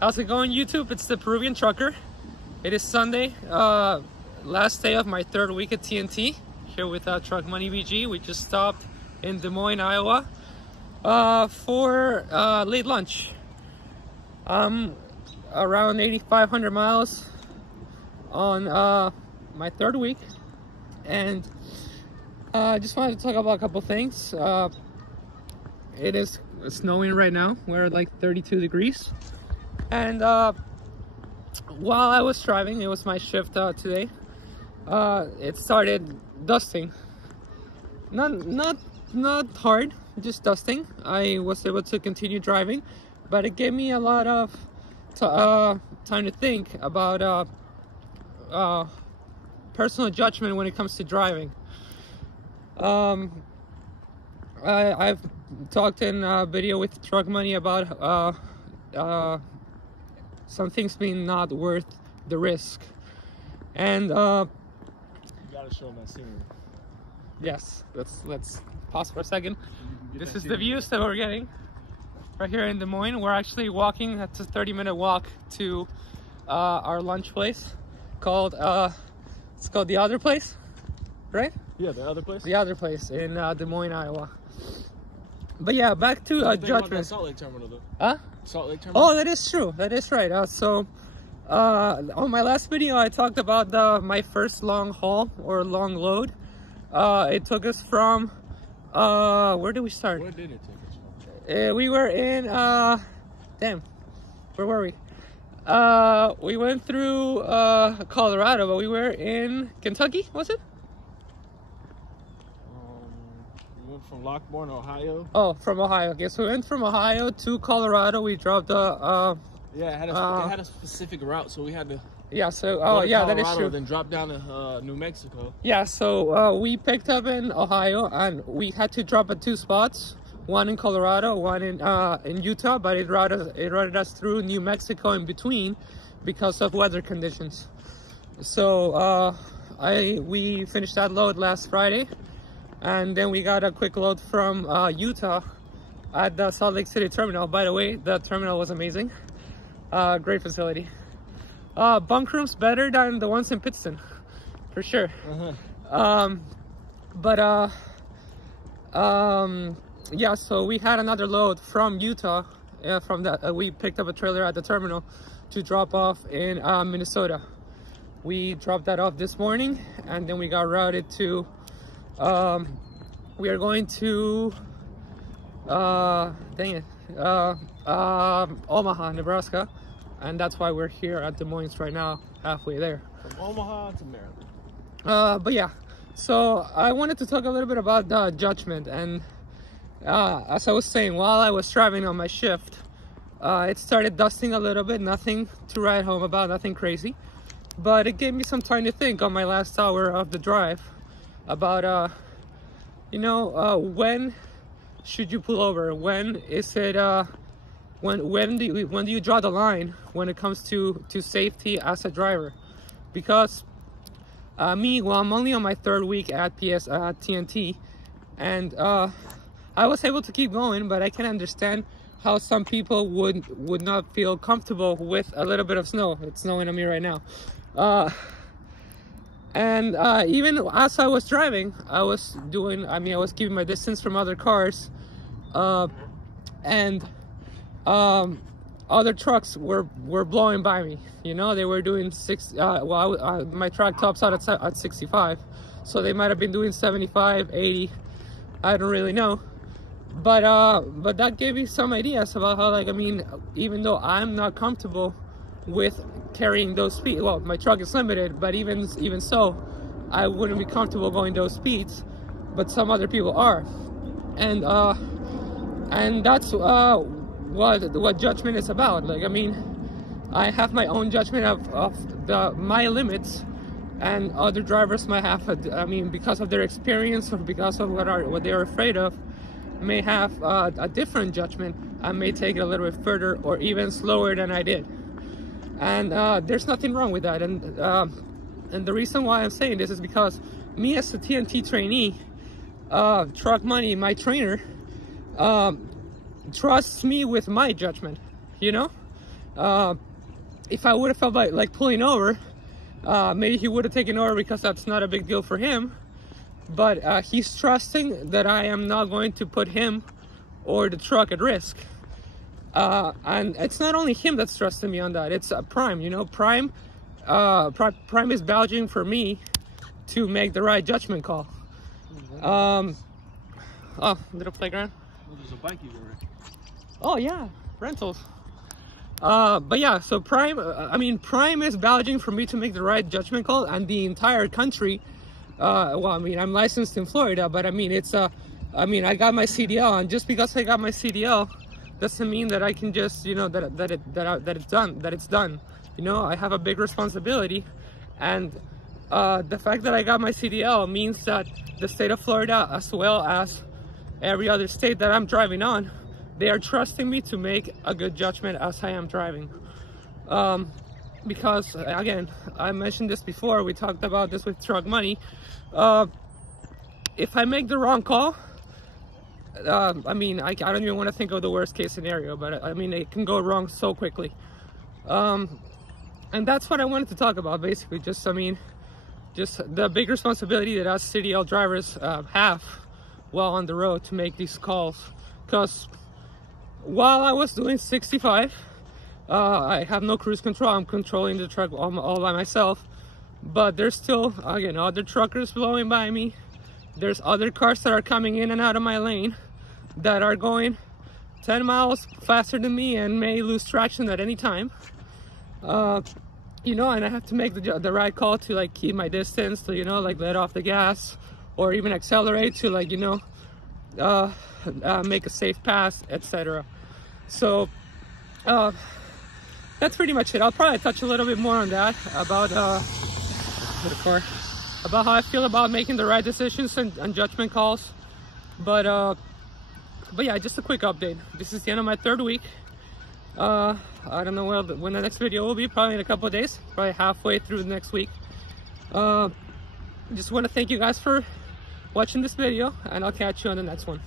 How's it going, YouTube? It's the Peruvian trucker. It is Sunday, last day of my third week at TnT, here with Truck Money VG. We just stopped in Des Moines, Iowa for late lunch. Around 8,500 miles on my third week, and I just wanted to talk about a couple things. It is snowing right now. We're at like 32 degrees. And while I was driving, it was my shift today, it started dusting. Not hard, just dusting. I was able to continue driving, but it gave me a lot of time to think about personal judgment when it comes to driving. I've talked in a video with Truck Money about some things being not worth the risk, and you gotta show them that scenery. Yes, let's pause for a second. This is the views that we're getting right here in Des Moines. We're actually walking. That's a 30-minute walk to our lunch place called it's called The Other Place, right? Yeah, The Other Place. The Other Place in Des Moines, Iowa. But yeah, back to judgment. Salt Lake Terminal, though. Huh? Salt Lake Terminal. Oh, that is true. That is right. So, on my last video, I talked about my first long haul or long load. It took us from where did we start? Where did it take us from? We were in damn, where were we? We went through Colorado, but we were in Kentucky, was it? We went from Lockbourne, Ohio. Oh, from Ohio. Okay, so we went from Ohio to Colorado. We dropped yeah, it had a specific route, so we had to. Yeah, so Colorado, that is true. Then drop down to New Mexico. Yeah, so we picked up in Ohio, and we had to drop at two spots. One in Colorado, one in Utah, but it routed us through New Mexico in between because of weather conditions. So we finished that load last Friday, and then we got a quick load from Utah at the Salt Lake City terminal. By the way, the terminal was amazing. Great facility. Bunk rooms better than the ones in Pittston, for sure. Yeah, so we had another load from Utah. From that, we picked up a trailer at the terminal to drop off in Minnesota. We dropped that off this morning, and then we got routed to. We are going to. Omaha, Nebraska, and that's why we're here at Des Moines right now, halfway there. From Omaha to Maryland. But yeah, so I wanted to talk a little bit about judgment. And as I was saying, while I was driving on my shift, it started dusting a little bit. Nothing to write home about, nothing crazy, but it gave me some time to think on my last hour of the drive about when should you pull over? When is it when do you draw the line when it comes to safety as a driver? Because I'm only on my third week at TnT, and I was able to keep going, but I can understand how some people would not feel comfortable with a little bit of snow. It's snowing on me right now. And even as I was driving, I was keeping my distance from other cars, and other trucks were blowing by me. You know, they were doing my track tops out at 65, so they might have been doing 75, 80. I don't really know, but that gave me some ideas about how, even though I'm not comfortable with carrying those speeds, well, my truck is limited, but even so, I wouldn't be comfortable going those speeds, but some other people are, and that's what judgment is about. I have my own judgment of my limits, and other drivers might have because of their experience or because of what they're afraid of, may have a different judgment and may take it a little bit further or even slower than I did. And there's nothing wrong with that. And the reason why I'm saying this is because me as a TnT trainee, Truck Money, my trainer, trusts me with my judgment, you know? If I would have felt like pulling over, maybe he would have taken over because that's not a big deal for him. But he's trusting that I am not going to put him or the truck at risk. And it's not only him that's trusting me on that, it's Prime. You know, Prime is vouching for me to make the right judgment call. Oh, little playground. Oh, there's a bike you can rent. Oh yeah, rentals. But yeah, so Prime is vouching for me to make the right judgment call, and the entire country. Well, I mean, I'm licensed in Florida, but I mean, I got my CDL, and just because I got my CDL doesn't mean that I can just, you know, that it's done. You know, I have a big responsibility, and the fact that I got my CDL means that the state of Florida, as well as every other state that I'm driving on, they are trusting me to make a good judgment as I am driving. Because again, I mentioned this before, we talked about this with truck money. If I make the wrong call, I mean, I don't even want to think of the worst case scenario, but I mean, it can go wrong so quickly. And that's what I wanted to talk about, basically. Just, I mean, just the big responsibility that us CDL drivers have while on the road to make these calls. Because while I was doing 65, I have no cruise control. I'm controlling the truck all by myself. But there's still, again, other truckers blowing by me. There's other cars that are coming in and out of my lane that are going 10 miles faster than me and may lose traction at any time. You know, and I have to make the right call to like keep my distance, to, you know, like let off the gas or even accelerate to, like, you know, make a safe pass, etc. So that's pretty much it. I'll probably touch a little bit more on that about how I feel about making the right decisions and judgment calls. But yeah, just a quick update. This is the end of my 3rd week. I don't know when the next video will be, probably in a couple of days, probably halfway through the next week. Just want to thank you guys for watching this video, and I'll catch you on the next one.